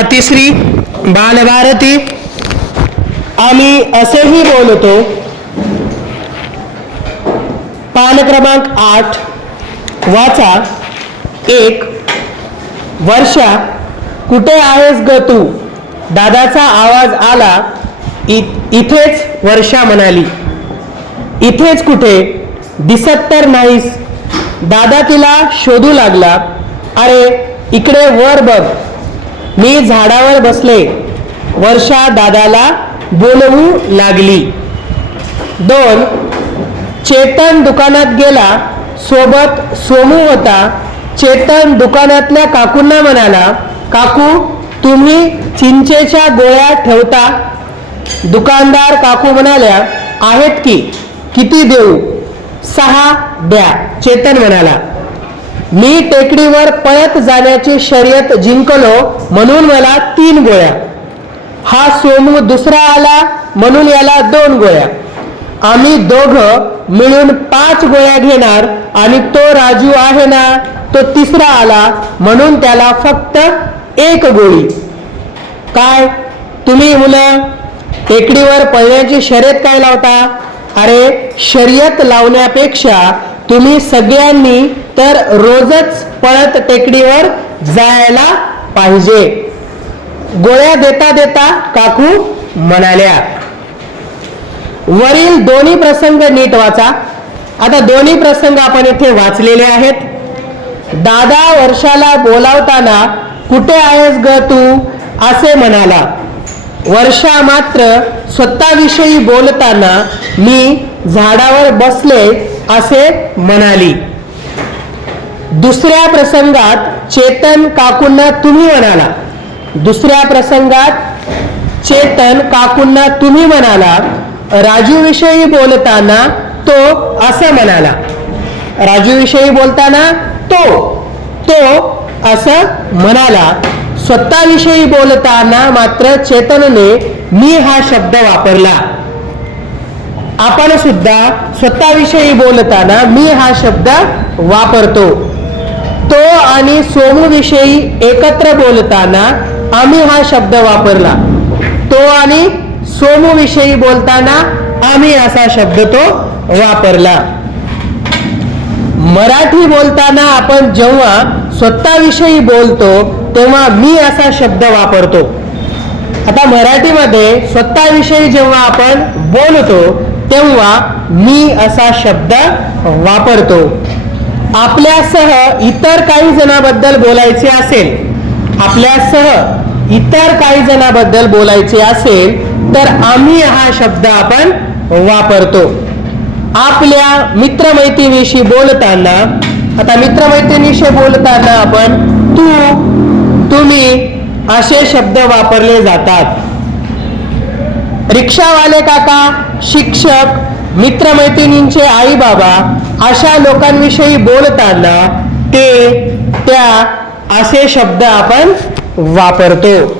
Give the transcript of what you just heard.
कथा तिसरी बालभारती. आम्ही असेही बोलतो पान क्रमांक आठ वाचा एक वर्षा कुठे आहेस ग तू? दादाचा आवाज आला इथेच वर्षा म्हणाली. इथेच कुठे? दिसत तर नाहीस. दादा तिला शोधू लागला. अरे इकडे वर बघ. मी झाडावर बसले वर्षा दादाला बोलवू लागली. दोन चेतन दुकानात गेला सोबत सोमू होता. चेतन दुकानातल्या काकूंना म्हणाला काकू तुम्ही चिंचेच्या गोळ्या ठेवता? दुकानदार काकू म्हणाल्या आहेत की किती देऊ? सहा द्या चेतन म्हणाला. मी टेकडीवर पळत जाण्याची शर्यत जिंकलो म्हणून मला तीन गोळ्या. हा सोमू दुसरा आला म्हणून याला दोन गोळ्या. आम्ही दोघं मिळून पाच गोळ्या घेणार आणि तो राजू आहे ना तो तिसरा आला म्हणून त्याला फक्त एक गोळी. काय? तुम्ही मुलं टेकडीवर पळण्याची शर्यत काय लावता? अरे शर्यत लावण्यापेक्षा तुम्ही सगळ्यांनी तर रोजच पळत टेकडीवर जायला पाहिजे. गोळ्या देता देता काकू म्हणाल्या. वरील दोन्ही प्रसंग नीट वाचा. आता दोन्ही प्रसंग आपण इथे वाचलेले आहेत. दादा वर्षाला बोलावताना कुठे आहेस ग तू? असे म्हणाला. वर्षा मात्र स्वतःविषयी बोलताना मी झाडावर बसले असे म्हणाली. दुसऱ्या प्रसंगात चेतन काकूंना तुम्ही म्हणाला. दुसऱ्या प्रसंगात चेतन काकूंना तुम्ही म्हणाला. राजूविषयी बोलताना तो असं म्हणाला. राजूविषयी बोलताना तो तो असं म्हणाला. स्वतःविषयी बोलताना मात्र चेतनने मी हा शब्द वापरला. आपण सुद्धा स्वतःविषयी बोलताना मी हा शब्द वापरतो. तो आणि सोमू विषयी एकत्र बोलताना आम्ही हा शब्द वापरला. तो आणि सोमू विषयी बोलताना आम्ही असा शब्द तो वापरला. मराठी बोलताना आपण जेव्हा स्वतःविषयी बोलतो तेव्हा मी असा शब्द वापरतो. आता मराठीमध्ये स्वतःविषयी जेव्हा आपण बोलतो तेव्हा मी असा शब्द वापरतो. आपल्यासह इतर काही जणांबद्दल बोलायचे असेल आपल्यासह इतर काही जणांबद्दल बोलायचे असेल तर आम्ही हा शब्द आपण वापरतो. आपल्या मित्रमैत्रिणीशी बोलताना आता मित्रमैत्रिणीशी बोलताना आपण तू तुम्ही असे शब्द वापरले जातात. रिक्षावाले काका शिक्षक मित्रमैत्रिणींचे आई बाबा अशा लोकांविषयी बोलताना ते त्या असे शब्द आपण वापरतो.